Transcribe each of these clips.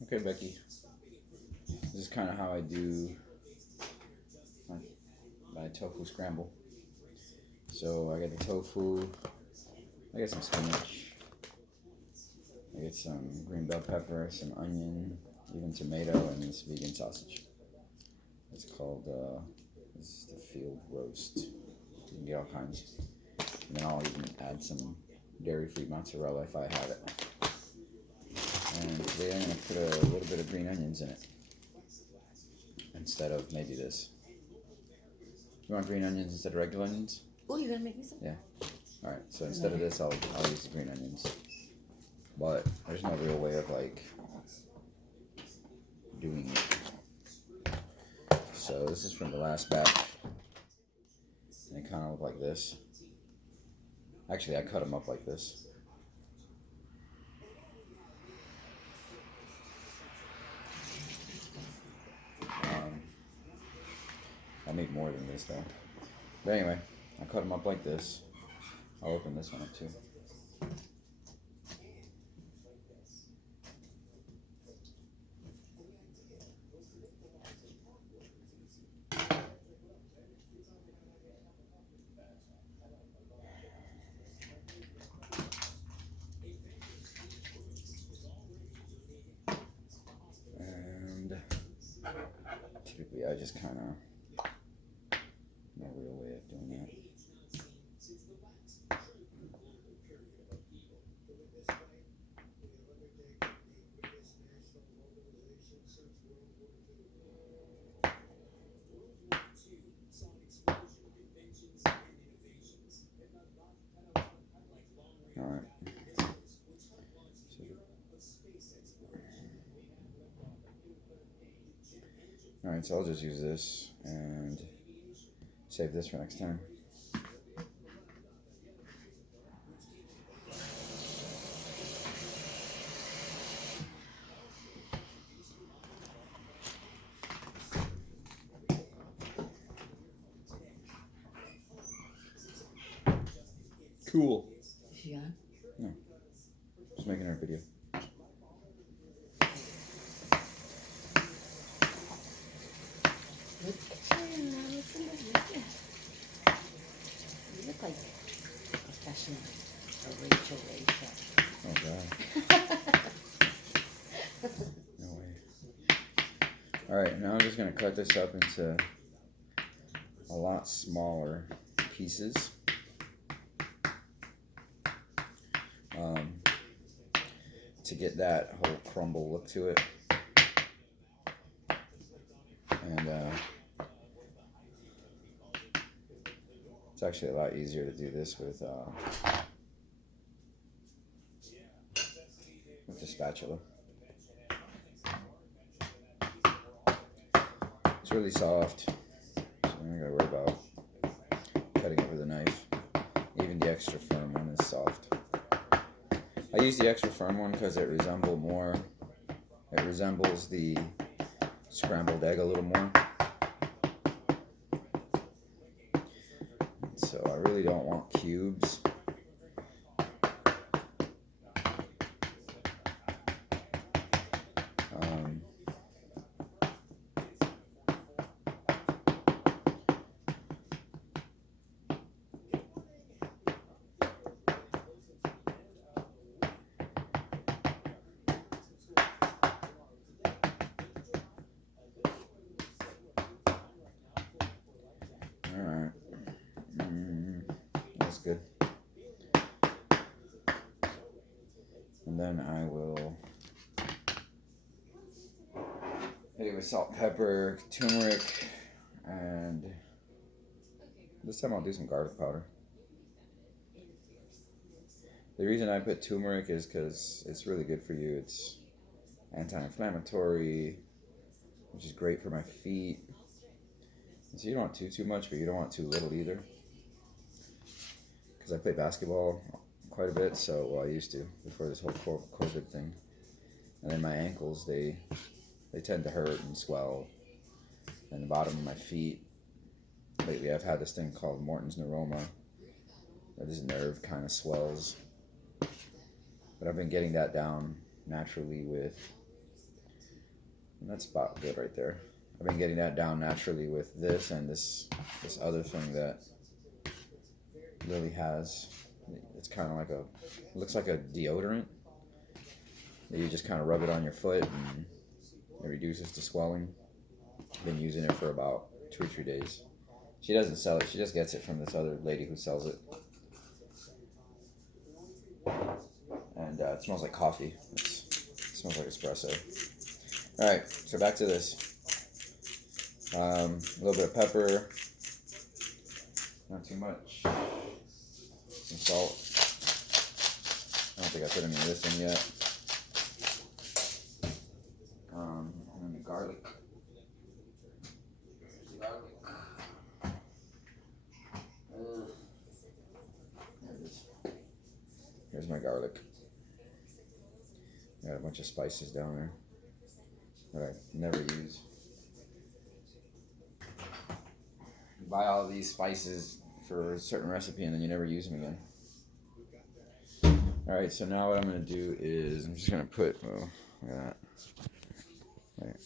Okay, Becky. This is kind of how I do my, my tofu scramble. So I get the tofu, I get some spinach, I get some green bell pepper, some onion, even tomato, and this vegan sausage. It's called, this is the field roast. You can get all kinds. And then I'll even add some dairy-free mozzarella if I have it. And today I'm going to put a little bit of green onions in it instead of maybe this. You want green onions instead of regular onions? Oh, you gonna make me some? Yeah. Alright, so instead of this, I'll use the green onions. But there's no real way of like doing it. So this is from the last batch. And they kind of look like this. Actually, I cut them up like this. I'll make more than this though. But anyway, I cut them up like this. I'll open this one up too. And typically I just kind of, no real way of doing that. Alright. Alright, so I'll just use this and save this for next time. Cool. Is she on? No. Just making our video. Look at you now, listen to you. You look like a professional. A Rachel. Oh god. No way. Alright, now I'm just going to cut this up into a lot smaller pieces. To get that whole crumble look to it. And it's actually a lot easier to do this with the spatula. It's really soft, so I'm not gonna worry about cutting it with a knife. Even the extra firm one is soft. I use the extra firm one because it resembles the scrambled egg a little more. So I really don't want cubes. Alright. That's good. And then I will hit it with salt, pepper, turmeric, and this time I'll do some garlic powder. The reason I put turmeric is because it's really good for you. It's anti-inflammatory, which is great for my feet. So you don't want too much, but you don't want too little either. Because I play basketball quite a bit, so I used to before this whole COVID thing. And then my ankles, they tend to hurt and swell. And the bottom of my feet, lately I've had this thing called Morton's neuroma, where this nerve kind of swells. But I've been getting that down naturally with That's about good right there. I've been getting that down naturally with this and this other thing that Lily has. It's kind of like a, looks like a deodorant. That you just kind of rub it on your foot and it reduces the swelling. Been using it for about 2 or 3 days. She doesn't sell it. She just gets it from this other lady who sells it. And it smells like coffee. It smells like espresso. Alright, so back to this. A little bit of pepper. Not too much. Some salt. I don't think I put any of this in yet. And then the garlic. Here's my garlic. Got a bunch of spices down there that I never use. You buy all of these spices for a certain recipe and then you never use them again. Alright, so now what I'm going to do is I'm just going to put, oh, look at that. Right.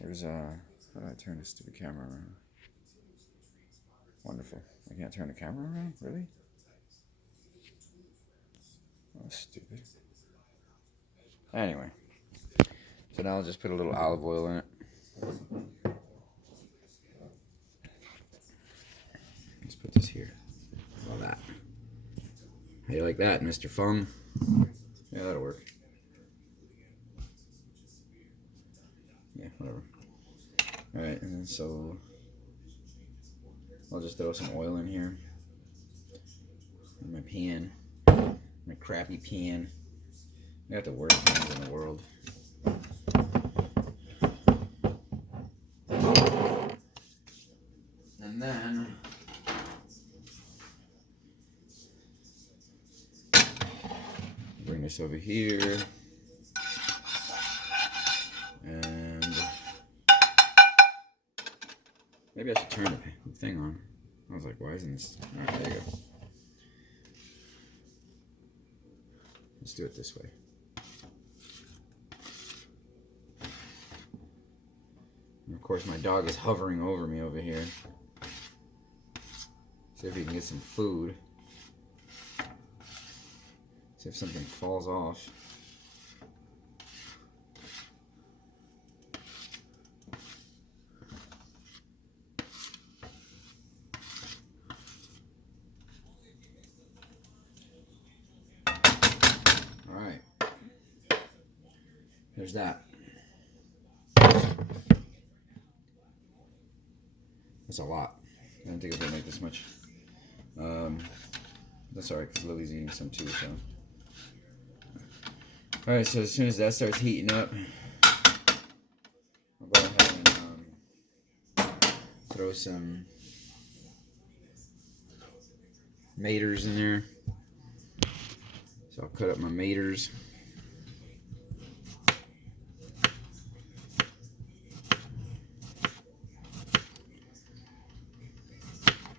There's how do I turn this stupid camera around? Wonderful. I can't turn the camera around? Really? Oh, stupid. Anyway. So now I'll just put a little olive oil in it. Let's put this here. All that. How you like that, Mr. Fung? Yeah, that'll work. Yeah, whatever. Alright, and then so I'll just throw some oil in here. In my pan. My crappy pan. I got the worst pans in the world. And then bring this over here. And maybe I should turn the thing on. I was like, why isn't this? Alright, there you go. Let's do it this way. And of course, my dog is hovering over me over here. See if he can get some food. See if something falls off. Alright. There's that. That's a lot. I don't think it's gonna make this much. That's alright, because Lily's eating some too, so. Alright, so as soon as that starts heating up, I'll go ahead and throw some maters in there. So I'll cut up my maters.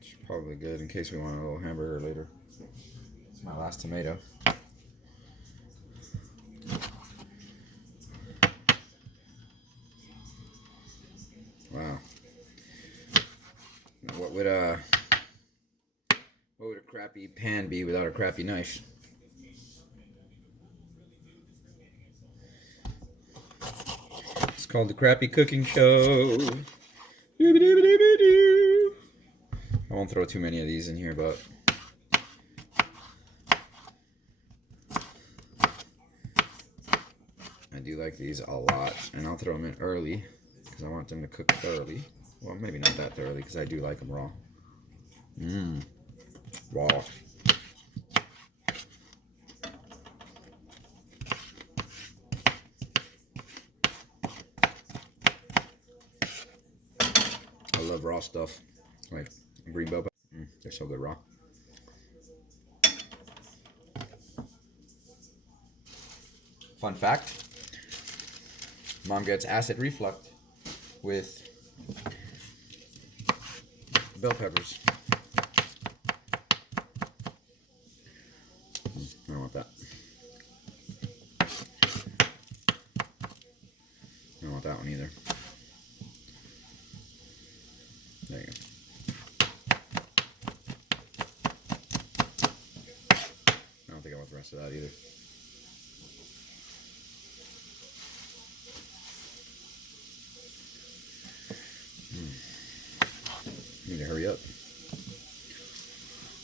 It's probably good in case we want a little hamburger later. It's my last tomato. Wow. What would a crappy pan be without a crappy knife? It's called The Crappy Cooking Show. I won't throw too many of these in here, but I do like these a lot, and I'll throw them in early because I want them to cook thoroughly. Well, maybe not that thoroughly because I do like them raw. Raw. I love raw stuff, like green bell pepper. They're so good raw. Fun fact, Mom gets acid reflux with bell peppers. I don't want that. want that one either. There you go. I don't think I want the rest of that either. Need to hurry up.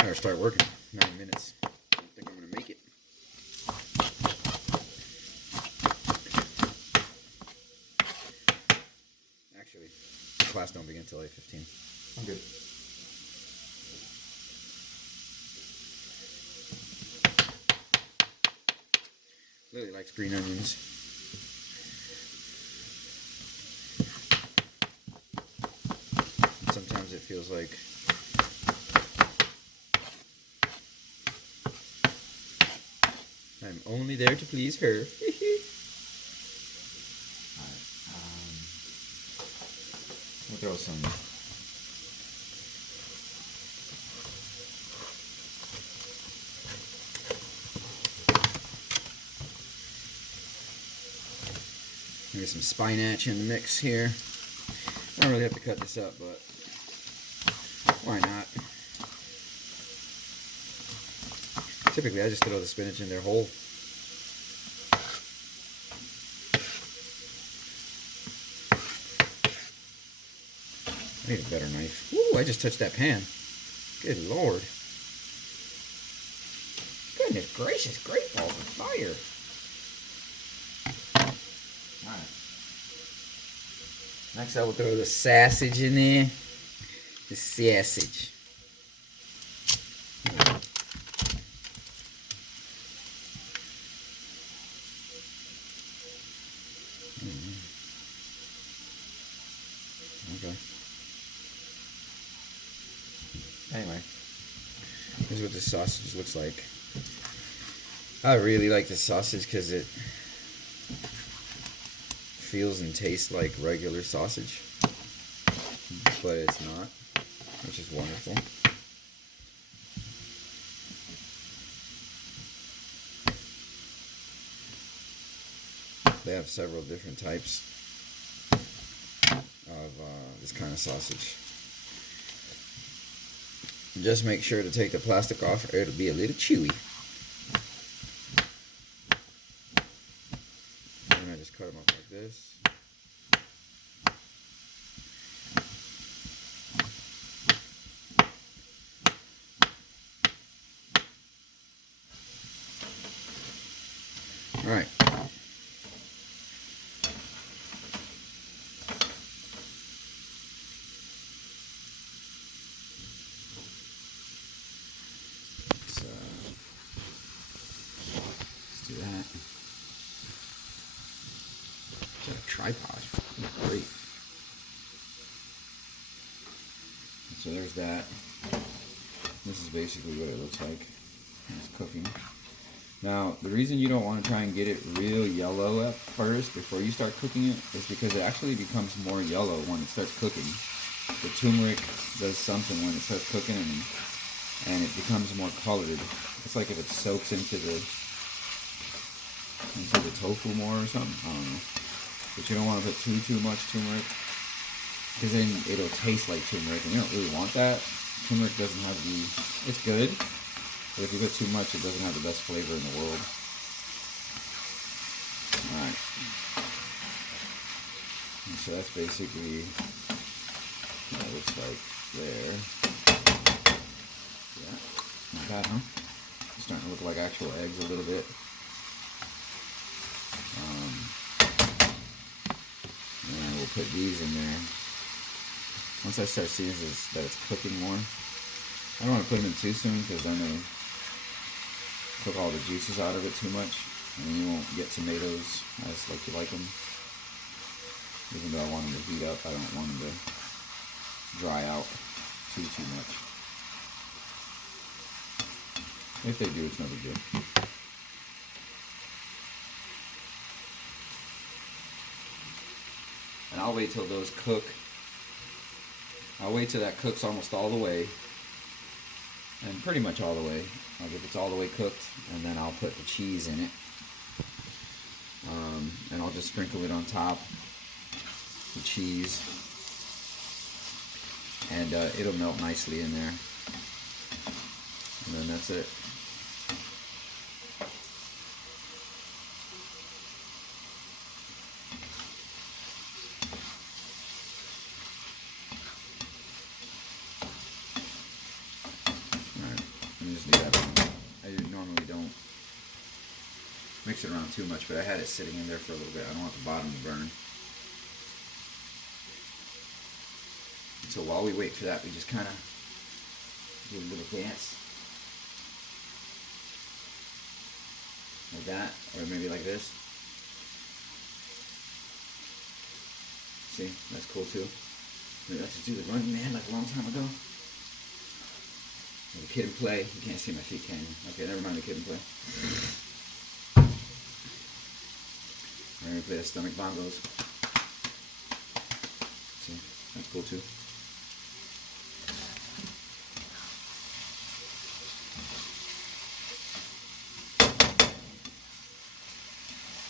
I gotta start working. 9 minutes. I don't think I'm gonna make it. Actually, class don't begin until 8:15. I'm good. Lily likes green onions. Sometimes it feels like I'm only there to please her. We'll throw some maybe some spinach in the mix here. I don't really have to cut this up, but why not? Typically, I just throw the spinach in there whole. I need a better knife. Ooh, I just touched that pan. Good Lord. Goodness gracious, great balls of fire. Alright. Next I will throw the sausage in there. The sausage. Okay. Anyway, here's what this sausage looks like. I really like this sausage because it feels and tastes like regular sausage, but it's not, which is wonderful. They have several different types of this kind of sausage. Just make sure to take the plastic off or it'll be a little chewy. And I just cut them up like this. All right. Let's do that. It's a tripod. Great. So there's that. This is basically what it looks like. It's cooking. Now, the reason you don't want to try and get it real yellow at first before you start cooking it is because it actually becomes more yellow when it starts cooking. The turmeric does something when it starts cooking and it becomes more colored. It's like if it soaks into the tofu more or something. I don't know. But you don't want to put too much turmeric because then it'll taste like turmeric and you don't really want that. Turmeric doesn't have the... It's good. But if you put too much, it doesn't have the best flavor in the world. Alright. So that's basically what it looks like there. Yeah. Not bad, huh? It's starting to look like actual eggs a little bit. And we'll put these in there. Once I start seeing that it's cooking more. I don't want to put them in too soon because then they cook all the juices out of it too much, and then you won't get tomatoes as like you like them. Even though I want them to heat up, I don't want them to dry out too much. If they do, it's no big deal. And I'll wait till those cook. I'll wait till that cooks almost all the way. And pretty much all the way. Like if it's all the way cooked, and then I'll put the cheese in it. And I'll just sprinkle it on top. the cheese, and it'll melt nicely in there. And then that's it. Alright, let me just leave that on. I normally don't mix it around too much, but I had it sitting in there for a little bit. I don't want the bottom to burn. So while we wait for that, we just kind of do a little dance. Like that, or maybe like this. See, that's cool too. Maybe let's just do the Running Man like a long time ago. The Kid and Play. You can't see my feet, can you? Okay, never mind the Kid and Play. We're gonna play the stomach bongos. See, that's cool too.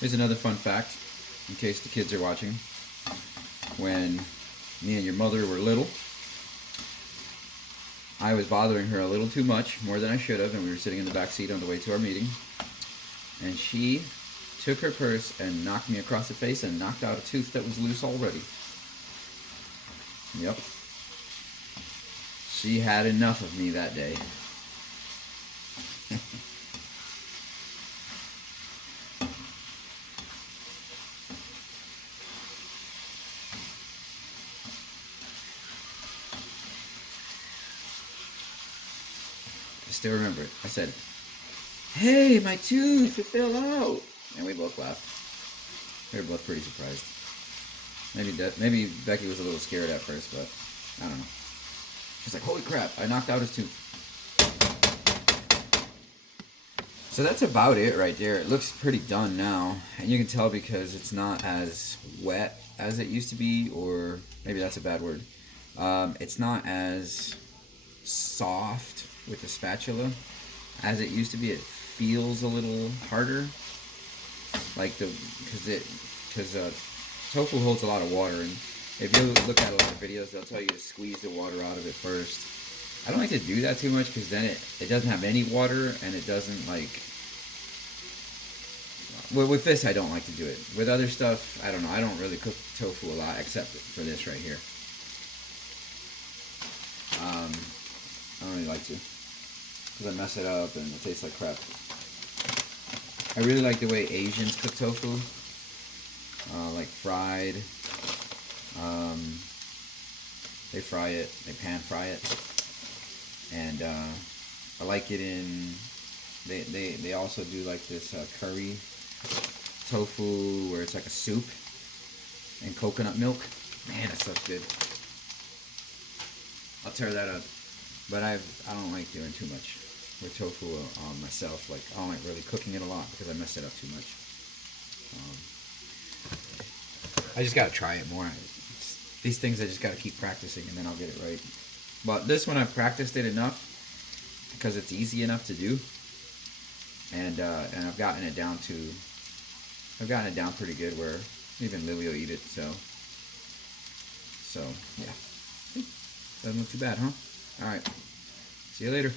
Here's another fun fact, in case the kids are watching. When me and your mother were little, I was bothering her a little too much, more than I should have, and we were sitting in the back seat on the way to our meeting. And she took her purse and knocked me across the face and knocked out a tooth that was loose already. Yep. She had enough of me that day. I still remember it. I said, "Hey, my tooth, it fell out." And we both laughed. We were both pretty surprised. Maybe Becky was a little scared at first, but I don't know. She's like, "Holy crap, I knocked out his tooth." So that's about it right there. It looks pretty done now. And you can tell because it's not as wet as it used to be, or maybe that's a bad word. It's not as soft with the spatula as it used to be. It feels a little harder, like because tofu holds a lot of water, and if you look at a lot of videos, they'll tell you to squeeze the water out of it first. I don't like to do that too much because then it doesn't have any water, and it doesn't like. Well, with this, I don't like to do it. With other stuff, I don't know. I don't really cook tofu a lot except for this right here. I don't really like to, because I mess it up and it tastes like crap. I really like the way Asians cook tofu, like fried. They fry it, they pan fry it, and I like it in. They also do like this curry tofu where it's like a soup and coconut milk. Man, that stuff's good. I'll tear that up. But I don't like doing too much with tofu myself. Like, I don't like really cooking it a lot because I mess it up too much. I just gotta try it more. These things I just gotta keep practicing and then I'll get it right. But this one I've practiced it enough because it's easy enough to do, and I've gotten it down pretty good where even Lily will eat it. So yeah, doesn't look too bad, huh? All right, see you later.